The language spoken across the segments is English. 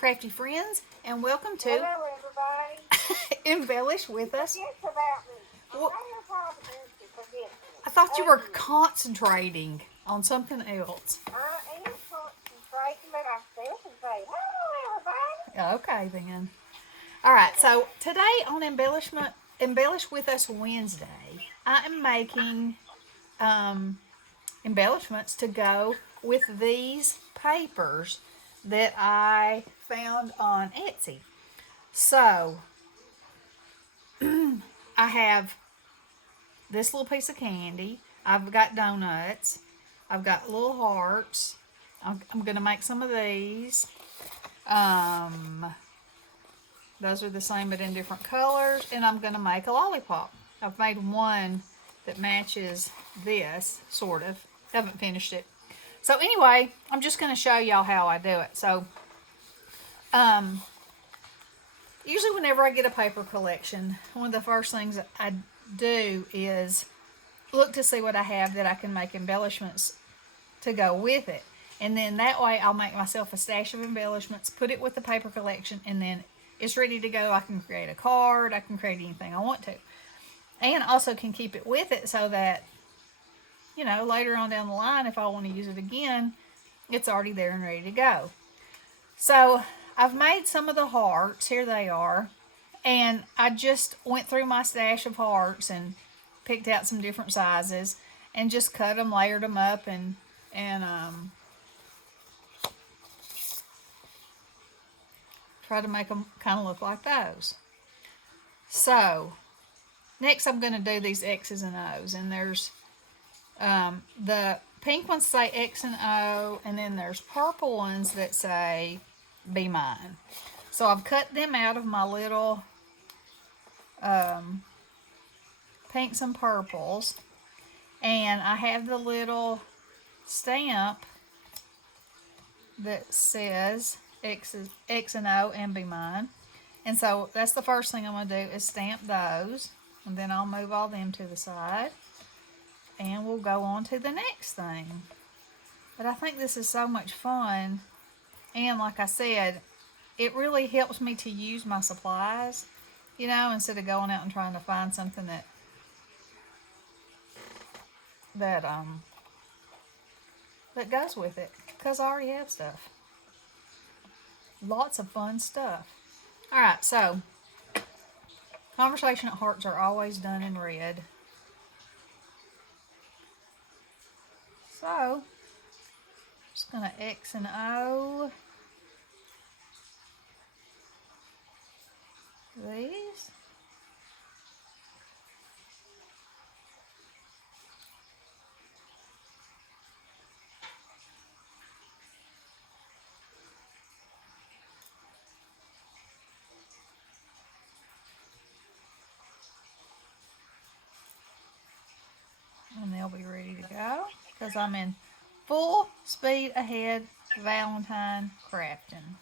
crafty friends, and welcome to Hello, everybody. Embellish with us. Forget about me. Well, I apologize to forget me. I thought you were concentrating on something else. I am concentrating, but I still can say hello, everybody. Okay, then. All right, so today on Embellish with Us Wednesday, I am making embellishments to go with these papers that I found on Etsy. So, I have this little piece of candy. I've got donuts. I've got little hearts. I'm going to make some of these. Those are the same but in different colors. And I'm going to make a lollipop. I've made one that matches this, sort of. Haven't finished it. So anyway, I'm just going to show y'all how I do it. So, usually whenever I get a paper collection, one of the first things I do is look to see what I have that I can make embellishments to go with it. And then that way I'll make myself a stash of embellishments, put it with the paper collection, and then it's ready to go. I can create a card. I can create anything I want to. And also can keep it with it so that, you know, later on down the line, if I want to use it again, it's already there and ready to go. So I've made some of the hearts. Here they are. And I just went through my stash of hearts and picked out some different sizes and just cut them, layered them up, and try to make them kind of look like those. So next I'm going to do these X's and O's, and there's the pink ones say X and O, and then there's purple ones that say Be Mine. So I've cut them out of my little pinks and purples, and I have the little stamp that says X and O and Be Mine. And so that's the first thing I'm going to do is stamp those, and then I'll move all them to the side, and we'll go on to the next thing. But I think this is so much fun, and like I said, it really helps me to use my supplies, you know, instead of going out and trying to find something that goes with it, because I already have stuff. Lots of fun stuff. All right, so conversation hearts are always done in red. So just gonna X and O these. And they'll be ready to go because I'm in full speed ahead Valentine crafting.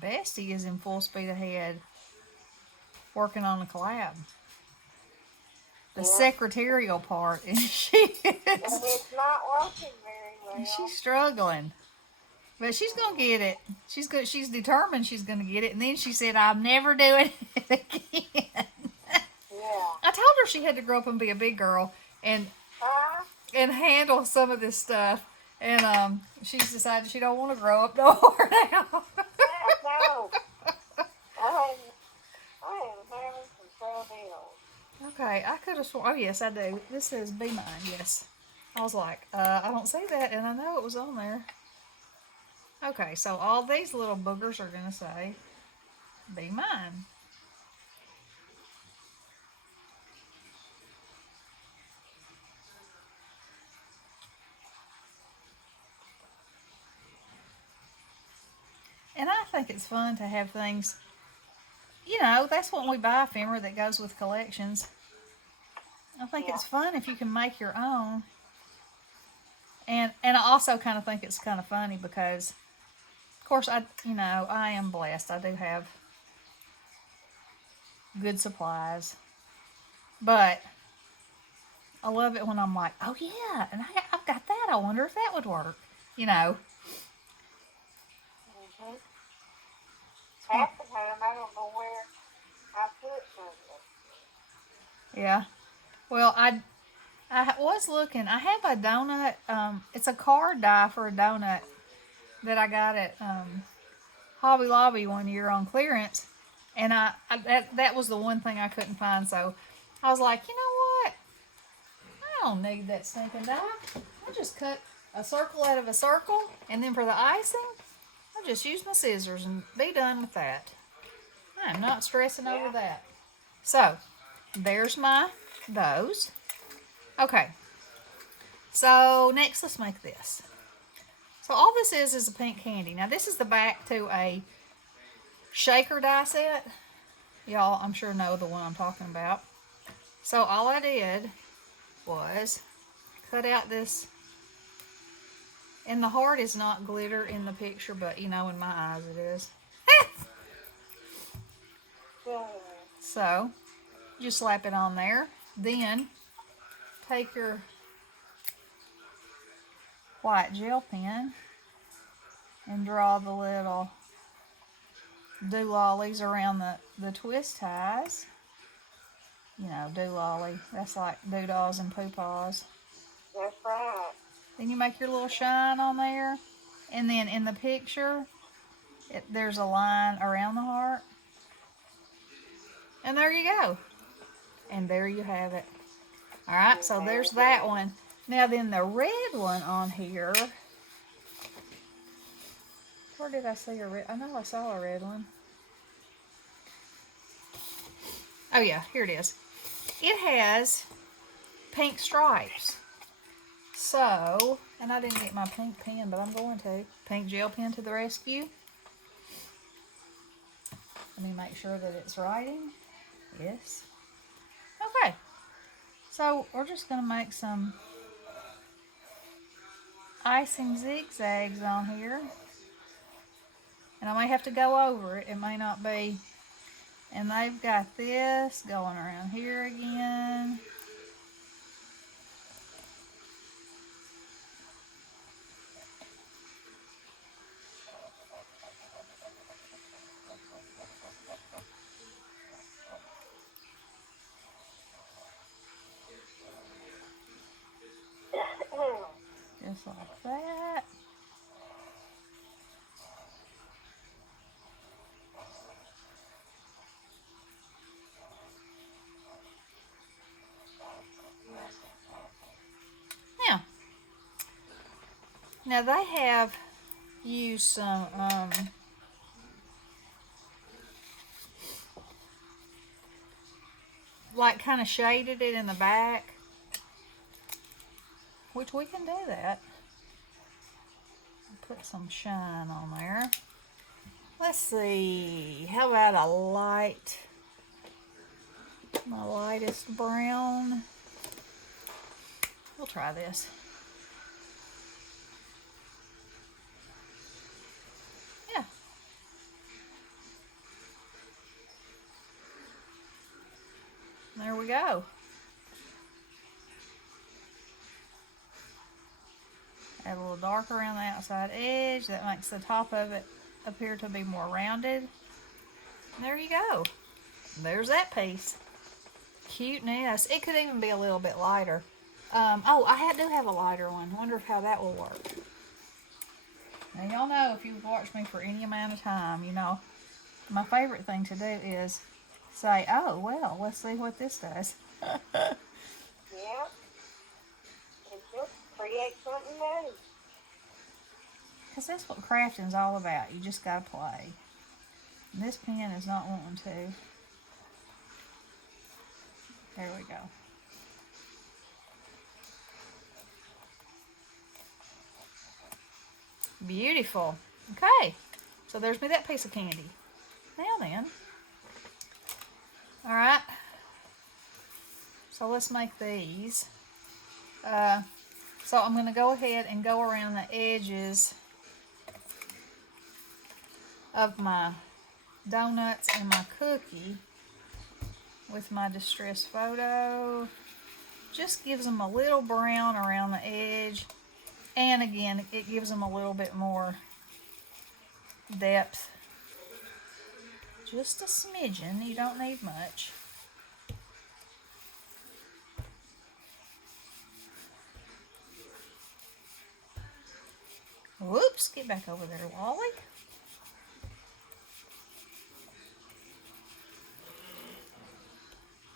Bestie is in full speed ahead working on a collab. The secretarial part, and she is. It's not working very well. She's struggling. But she's gonna get it. She's determined she's gonna get it. And then she said, "I'm never doing it again." Yeah. I told her she had to grow up and be a big girl and handle some of this stuff. And she's decided she don't want to grow up no more now. No. I am having some trouble. Okay, I could have sworn. Oh yes, I do. This says Be Mine. Yes. I was like, I don't see that, and I know it was on there. Okay, so all these little boogers are gonna say Be Mine. And I think it's fun to have things, you know, that's what we buy ephemera that goes with collections. I think it's fun if you can make your own. And I also kind of think it's kind of funny because, of course, I am blessed. I do have good supplies. But I love it when I'm like, oh yeah, and I've got that. I wonder if that would work. you know. Mm-hmm. Half the time, I don't know where I put something. Yeah. Well, I was looking. I have a donut. It's a card die for a donut that I got at Hobby Lobby one year on clearance, and that was the one thing I couldn't find. So I was like, you know what? I don't need that stinking die. I just cut a circle out of a circle, and then for the icing, I just use my scissors and be done with that. I'm not stressing over that. So there's those. Okay. So next, let's make this. So all this is a pink candy. Now this is the back to a shaker die set. Y'all, I'm sure know the one I'm talking about. So all I did was cut out this, and the heart is not glitter in the picture, but you know, in my eyes it is. So just slap it on there. Then take your white gel pen and draw the little doolollies around the twist ties. You know, doololly. That's like doodahs and poopaws. That's right. Then you make your little shine on there. And then in the picture, there's a line around the heart. And there you go. And there you have it. Alright, so there's that one. Now then the red one on here. Where did I see a red? I know I saw a red one. Oh yeah, here it is. It has pink stripes. So, and I didn't get my pink pen, but I'm going to. Pink gel pen to the rescue. Let me make sure that it's writing. Yes. Okay. So, we're just going to make some icing zigzags on here. And I may have to go over it. It may not be. And they've got this going around here again. Just like that. Now they have used some like kind of shaded it in the back, which we can do that. Put some shine on there. Let's see, how about a light, my lightest brown. We'll try this. Yeah. There we go. Add a little dark around the outside edge. That makes the top of it appear to be more rounded. And there you go. There's that piece. Cuteness. It could even be a little bit lighter. Oh, I do have a lighter one. Wonder how that will work. Now, y'all know if you've watched me for any amount of time, you know, my favorite thing to do is say, oh, well, let's see what this does. Yeah. And just create something new. Because that's what crafting's all about. You just got to play. And this pen is not wanting to. There we go. Beautiful. Okay. So there's me that piece of candy. Now then. Alright. So let's make these. So I'm going to go ahead and go around the edges of my donuts and my cookie with my distress photo. Just gives them a little brown around the edge. And again, it gives them a little bit more depth. Just a smidgen, you don't need much. Whoops, get back over there, Wally.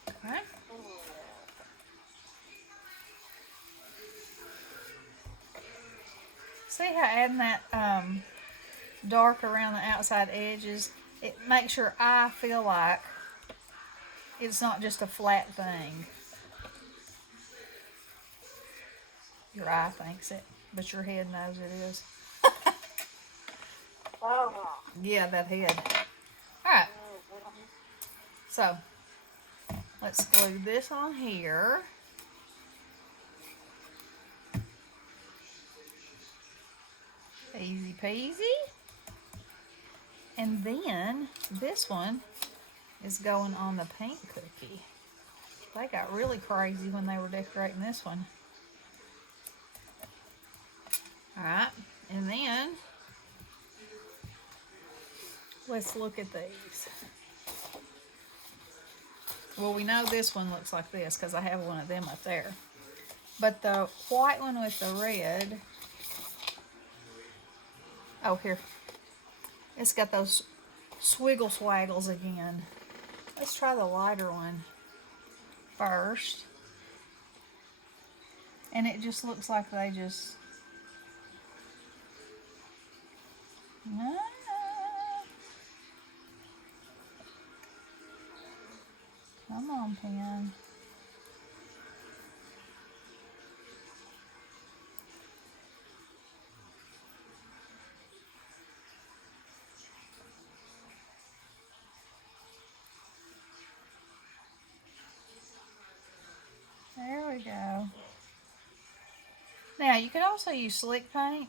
Okay. See how adding that dark around the outside edges, it makes your eye feel like it's not just a flat thing. Your eye thinks it, but your head knows it is. Oh. Yeah, that head. Alright. So, let's glue this on here. Easy peasy. And then this one is going on the pink cookie. They got really crazy when they were decorating this one. Alright, and then let's look at these. Well, we know this one looks like this because I have one of them up there. But the white one with the red, oh, here. It's got those swiggle swaggles again. Let's try the lighter one first. And it just looks like they just... Come on, pen. There we go. Now, you could also use slick paint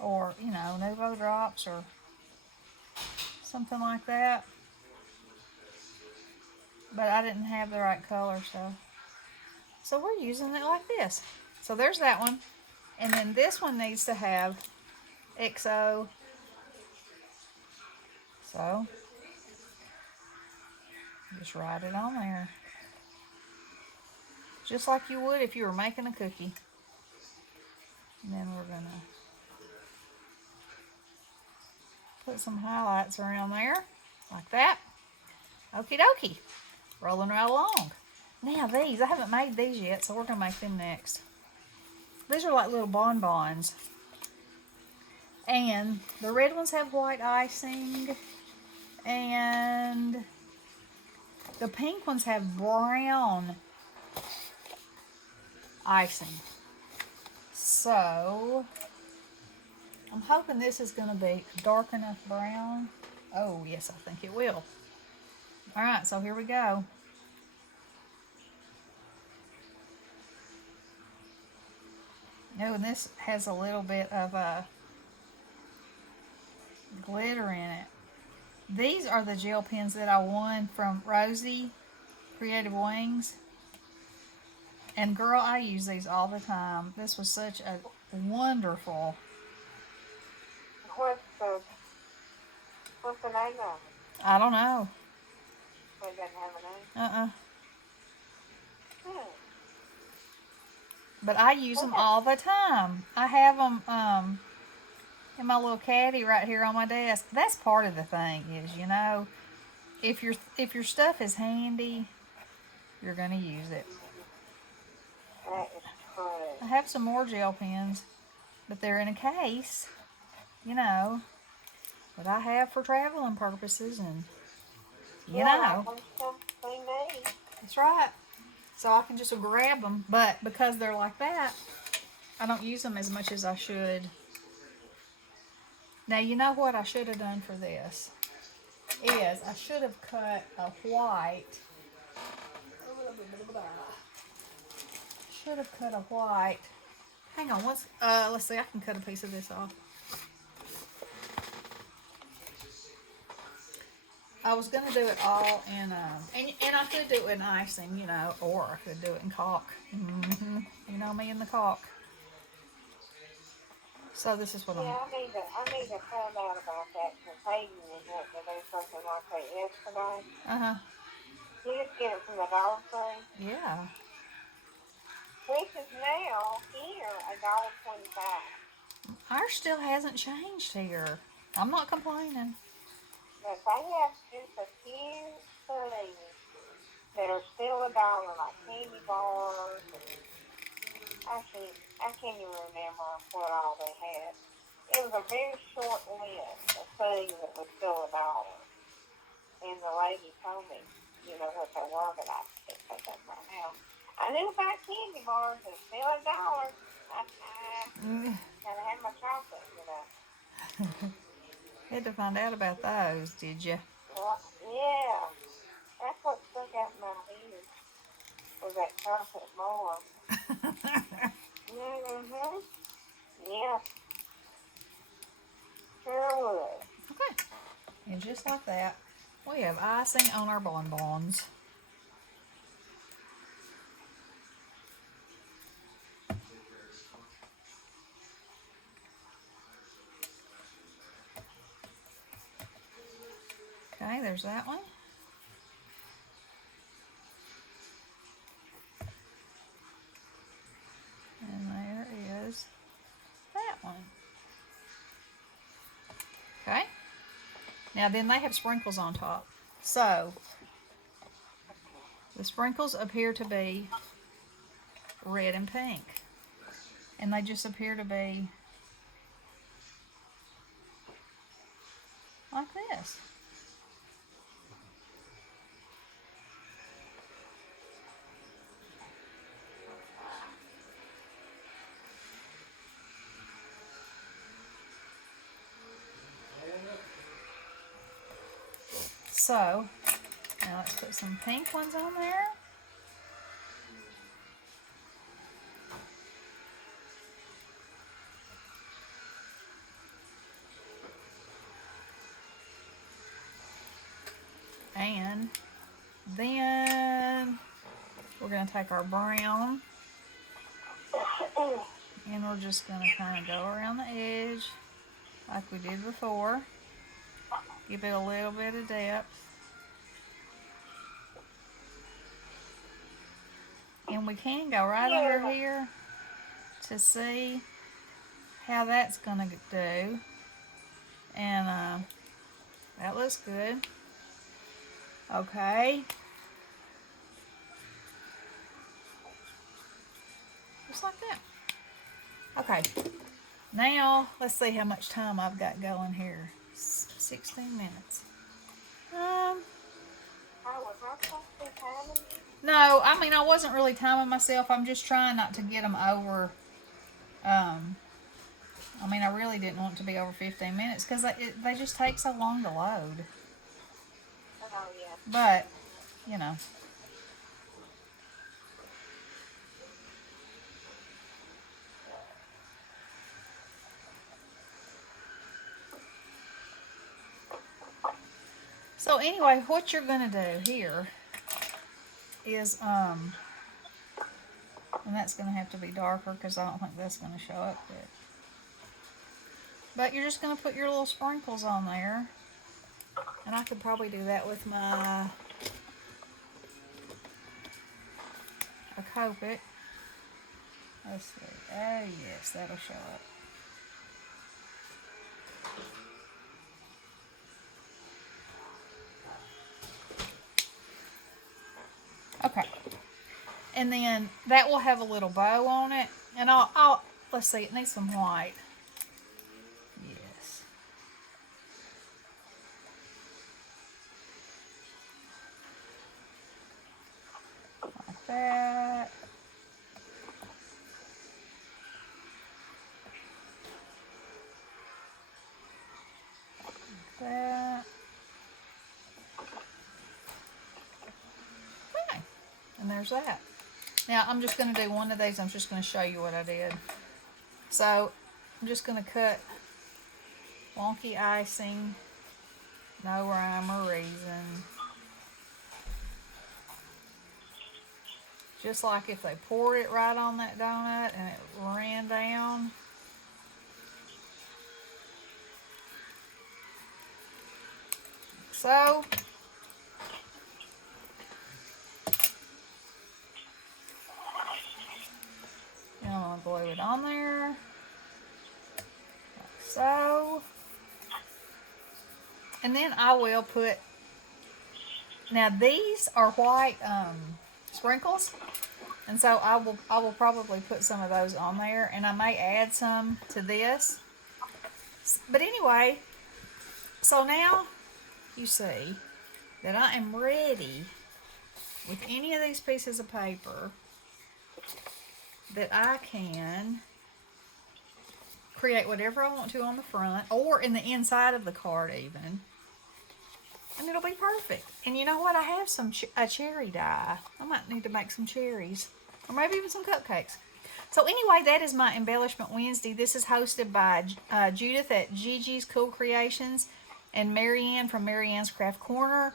or, you know, Nuvo drops or something like that. But I didn't have the right color, so we're using it like this. So there's that one. And then this one needs to have XO. So just write it on there. Just like you would if you were making a cookie. And then we're gonna put some highlights around there, like that. Okie dokie. Rolling right along. Now these, I haven't made these yet, so we're gonna make them next. These are like little bonbons. And the red ones have white icing. And the pink ones have brown icing. So, I'm hoping this is going to be dark enough brown. Oh, yes, I think it will. Alright, so here we go. Oh, and this has a little bit of glitter in it. These are the gel pens that I won from Rosie Creative Wings. And girl, I use these all the time. This was such a wonderful... What's the name of it? I don't know. It doesn't have a name? But I use them all the time. I have them in my little caddy right here on my desk. That's part of the thing is, you know, if your stuff is handy, you're going to use it. That is true. I have some more gel pens, but they're in a case, you know, that I have for traveling purposes and, you know. That's right. So I can just grab them, but because they're like that, I don't use them as much as I should. Now, you know what I should have done for this is I should have cut a white. Should have cut a white. Hang on, let's see, I can cut a piece of this off. I was going to do it all in, and I could do it in icing, you know, or I could do it in caulk. You know me and the caulk. So this is what I'm. Yeah, I need to find out about that because Hayden was wanting to do something like that yesterday. Uh-huh. You just get it from the Dollar Tree, Yeah. which is now here $1.25. Ours still hasn't changed here. I'm not complaining. But they have just a few things that are still $1, like candy bars and I can't even remember what all they had. It was a very short list of things that was still $1. And the lady told me, what they were, but I can't take that right now. I knew about candy bars, and still $1. Mm. Gotta have my chocolate. Had to find out about those, did you? Well, yeah, that's what stuck out in my head was that chocolate bar. Mm-hmm. Yeah, sure would. Okay. And just like that, we have icing on our bonbons. Okay, there's that one. And there is that one. Okay. Now then they have sprinkles on top. So the sprinkles appear to be red and pink. And they just appear to be like this. So now let's put some pink ones on there. And then we're going to take our brown and we're just going to kind of go around the edge like we did before. Give it a little bit of depth. And we can go right under here to see how that's going to do. And that looks good. Okay. Just like that. Okay. Now, let's see how much time I've got going here. 16 minutes. Oh, was I supposed to be timing? No, I mean, I wasn't really timing myself. I'm just trying not to get them over. I mean, I really didn't want it to be over 15 minutes because they just take so long to load. Oh, yeah. But, you know. So anyway, what you're going to do here is, and that's going to have to be darker because I don't think that's going to show up good. But you're just going to put your little sprinkles on there. And I could probably do that with my a Copic. Let's see. Oh, yes, that'll show up. Okay. And then that will have a little bow on it. And I'll let's see, it needs some white. Yes. Like that. Like that. Okay. And there's that. Now I'm just going to do one of these. I'm just going to show you what I did. So I'm just going to cut wonky icing. No rhyme or reason. Just like if they poured it right on that donut and it ran down. so. And I'm going to glue it on there, like so. And then I will put, now these are white sprinkles, and so I will probably put some of those on there, and I may add some to this. But anyway, so now you see that I am ready with any of these pieces of paper that I can create whatever I want to on the front or in the inside of the card even. And it'll be perfect. And you know what? I have a cherry die. I might need to make some cherries. Or maybe even some cupcakes. So anyway, that is my Embellishment Wednesday. This is hosted by Judith at Gigi's Cool Creations and Marianne from Marianne's Craft Corner.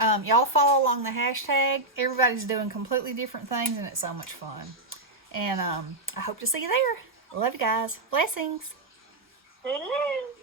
Y'all follow along the hashtag. Everybody's doing completely different things, and it's so much fun. And I hope to see you there. Love you guys. Blessings. Hello.